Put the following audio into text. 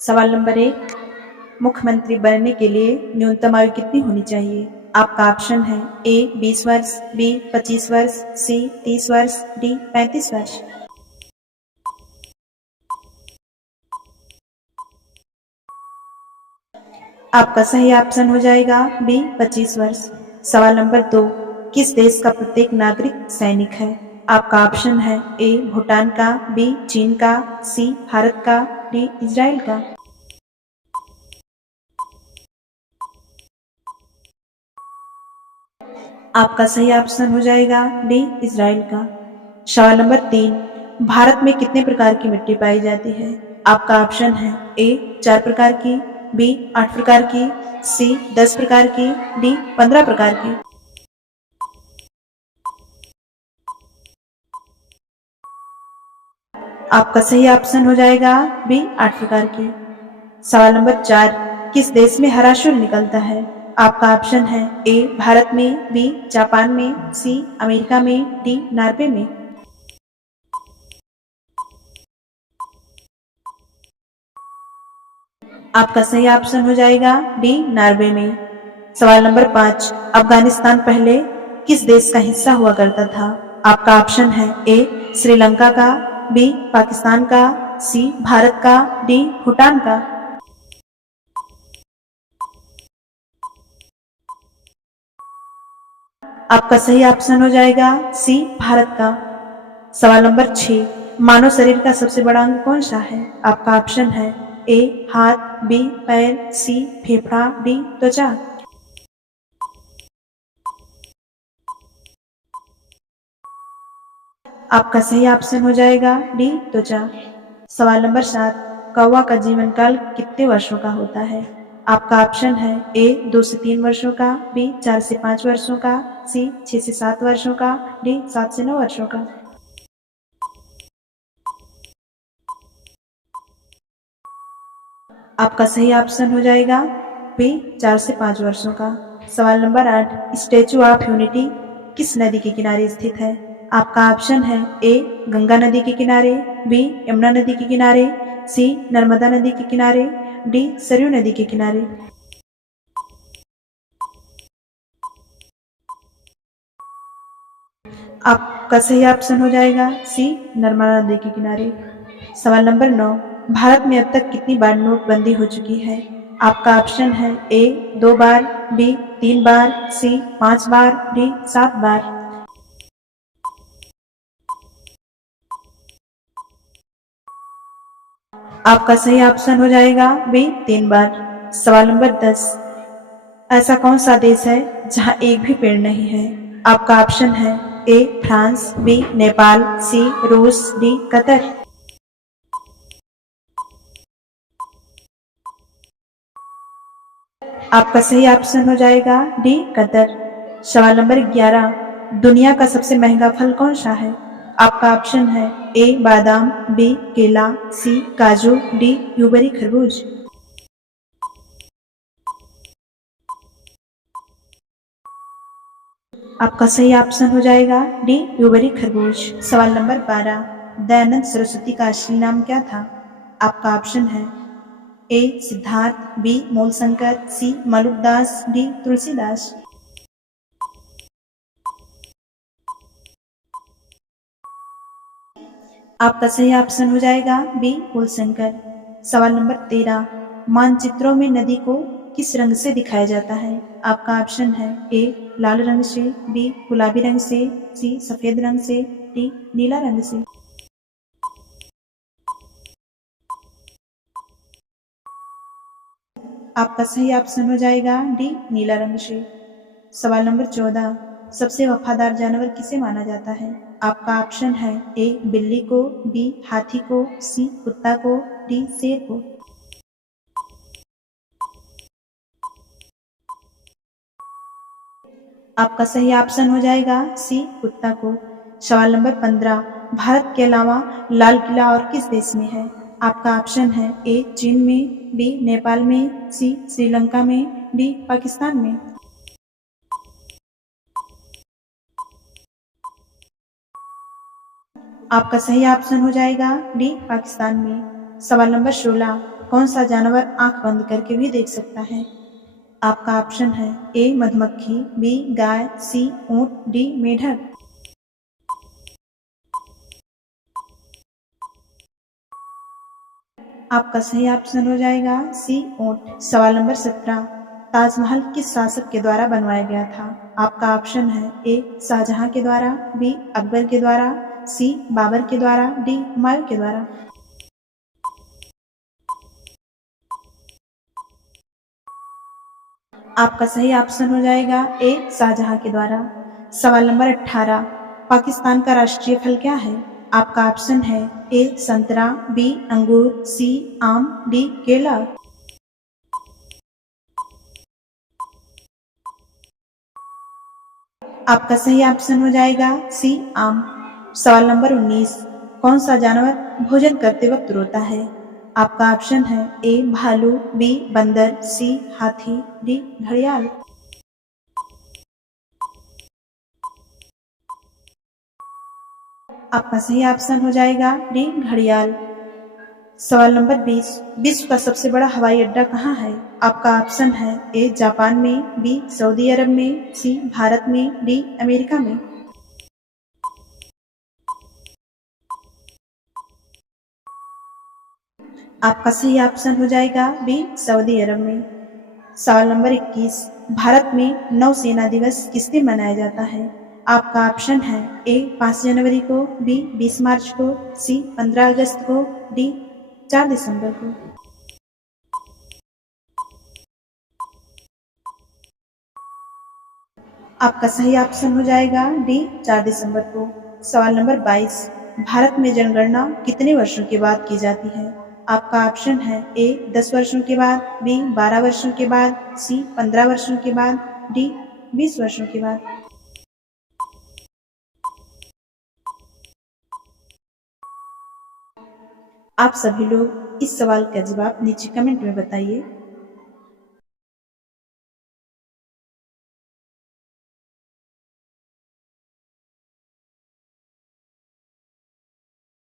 सवाल नंबर 1, मुख्यमंत्री बनने के लिए न्यूनतम आयु कितनी होनी चाहिए? आपका ऑप्शन है ए 20 वर्ष, बी 25 वर्ष, सी 30 वर्ष, डी 35 वर्ष। आपका सही ऑप्शन हो जाएगा बी 25 वर्ष। सवाल नंबर 2, किस देश का प्रत्येक नागरिक सैनिक है? आपका ऑप्शन है ए भूटान का, बी चीन का, सी भारत का, डी इजराइल का। आपका सही ऑप्शन हो जाएगा डी इजराइल का। सवाल नंबर 3, भारत में कितने प्रकार की मिट्टी पाई जाती है? आपका ऑप्शन है ए 4 प्रकार की, बी 8 प्रकार की, सी 10 प्रकार की, डी 15 प्रकार की। आपका सही ऑप्शन हो जाएगा बी 8 प्रकार की। सवाल नंबर 4, किस देश में हरा शूल निकलता है? आपका ऑप्शन है ए भारत में, बी जापान में, सी अमेरिका में, डी नॉर्वे में। आपका सही ऑप्शन हो जाएगा डी नॉर्वे में। सवाल नंबर 5, अफगानिस्तान पहले किस देश का हिस्सा हुआ करता था? आपका ऑप्शन है ए श्रीलंका का, बी पाकिस्तान का, सी भारत का, डी भूटान का। आपका सही ऑप्शन हो जाएगा सी भारत का। सवाल नंबर 6, मानव शरीर का सबसे बड़ा अंग कौन सा है? आपका ऑप्शन है ए हाथ, बी पैर, सी फेफड़ा, डी त्वचा। आपका सही ऑप्शन हो जाएगा डी त्वचा। सवाल नंबर 7, कौवा का जीवन काल कितने वर्षों का होता है? आपका ऑप्शन है ए 2 से 3 वर्षों का, बी 4 से 5 वर्षों का, सी 6 से 7 वर्षों का, डी 7 से 9 वर्षों का। आपका सही ऑप्शन हो जाएगा बी 4 से 5 वर्षों का। सवाल नंबर 8, स्टैचू ऑफ यूनिटी किस नदी के किनारे स्थित है? आपका ऑप्शन है ए गंगा नदी के किनारे, बी यमुना नदी के किनारे, सी नर्मदा नदी के किनारे, डी सरयू नदी के किनारे। आपका सही ऑप्शन हो जाएगा सी नर्मदा नदी के किनारे। सवाल नंबर 9, भारत में अब तक कितनी बार नोटबंदी हो चुकी है? आपका ऑप्शन है ए 2 बार, बी 3 बार, सी 5 बार, डी 7 बार। आपका सही ऑप्शन हो जाएगा बी 3 बार। सवाल नंबर 10, ऐसा कौन सा देश है जहां एक भी पेड़ नहीं है? आपका ऑप्शन है ए फ्रांस, बी नेपाल, सी रूस, डी कतर। आपका सही ऑप्शन हो जाएगा डी कतर। सवाल नंबर 11, दुनिया का सबसे महंगा फल कौन सा है? आपका ऑप्शन है ए बादाम, बी केला, सी काजू, डी ब्लूबेरी खरबूज। आपका सही ऑप्शन हो जाएगा डी ब्लूबेरी खरबूज। सवाल नंबर 12, दयानंद सरस्वती का असली नाम क्या था? आपका ऑप्शन है ए सिद्धार्थ, बी मूलशंकर, सी मलुकदास, डी तुलसीदास। आपका सही ऑप्शन हो जाएगा बी मूलशंकर। सवाल नंबर 13, मानचित्रों में नदी को किस रंग से दिखाया जाता है? आपका ऑप्शन है ए लाल रंग से, बी गुलाबी रंग से, सी सफेद रंग से, डी नीला रंग से। आपका सही ऑप्शन हो जाएगा डी नीला रंग से। सवाल नंबर 14, सबसे वफादार जानवर किसे माना जाता है? आपका ऑप्शन है ए बिल्ली को, बी हाथी को, सी कुत्ता को, डी शेर को। आपका सही ऑप्शन हो जाएगा सी कुत्ता को। सवाल नंबर 15, भारत के अलावा लाल किला और किस देश में है? आपका ऑप्शन है ए चीन में, बी नेपाल में, सी श्रीलंका में, डी पाकिस्तान में। आपका सही ऑप्शन हो जाएगा डी पाकिस्तान में। सवाल नंबर 16, कौन सा जानवर आंख बंद करके भी देख सकता है? आपका ऑप्शन है ए मधुमक्खी, बी गाय, सी ऊंट, डी मेढक। आपका सही ऑप्शन हो जाएगा सी ऊंट। सवाल नंबर 17, ताजमहल किस शासक के द्वारा बनवाया गया था? आपका ऑप्शन है ए शाहजहां के द्वारा, बी अकबर के द्वारा, सी बाबर के द्वारा, डी हुमायूं के द्वारा। आपका सही ऑप्शन हो जाएगा ए शाहजहां के द्वारा। सवाल नंबर 18, पाकिस्तान का राष्ट्रीय फल क्या है? आपका ऑप्शन है ए संतरा, बी अंगूर, सी आम, डी केला। आपका सही ऑप्शन हो जाएगा सी आम। सवाल नंबर 19, कौन सा जानवर भोजन करते वक्त रोता है? आपका ऑप्शन है ए भालू, बी बंदर, सी हाथी, डी घड़ियाल। आपका सही ऑप्शन हो जाएगा डी घड़ियाल। सवाल नंबर 20, विश्व का सबसे बड़ा हवाई अड्डा कहाँ है? आपका ऑप्शन है ए जापान में, बी सऊदी अरब में, सी भारत में, डी अमेरिका में। आपका सही ऑप्शन हो जाएगा बी सऊदी अरब में। सवाल नंबर 21, भारत में नौसेना दिवस किस दिन मनाया जाता है? आपका ऑप्शन है ए 5 जनवरी को, बी 20 मार्च को, सी 15 अगस्त को, डी 4 दिसंबर को। आपका सही ऑप्शन हो जाएगा डी 4 दिसंबर को। सवाल नंबर 22, भारत में जनगणना कितने वर्षों के बाद की जाती है? आपका ऑप्शन है ए 10 वर्षों के बाद, बी 12 वर्षों के बाद, सी 15 वर्षों के बाद, डी 20 वर्षों के बाद। आप सभी लोग इस सवाल का जवाब नीचे कमेंट में बताइए।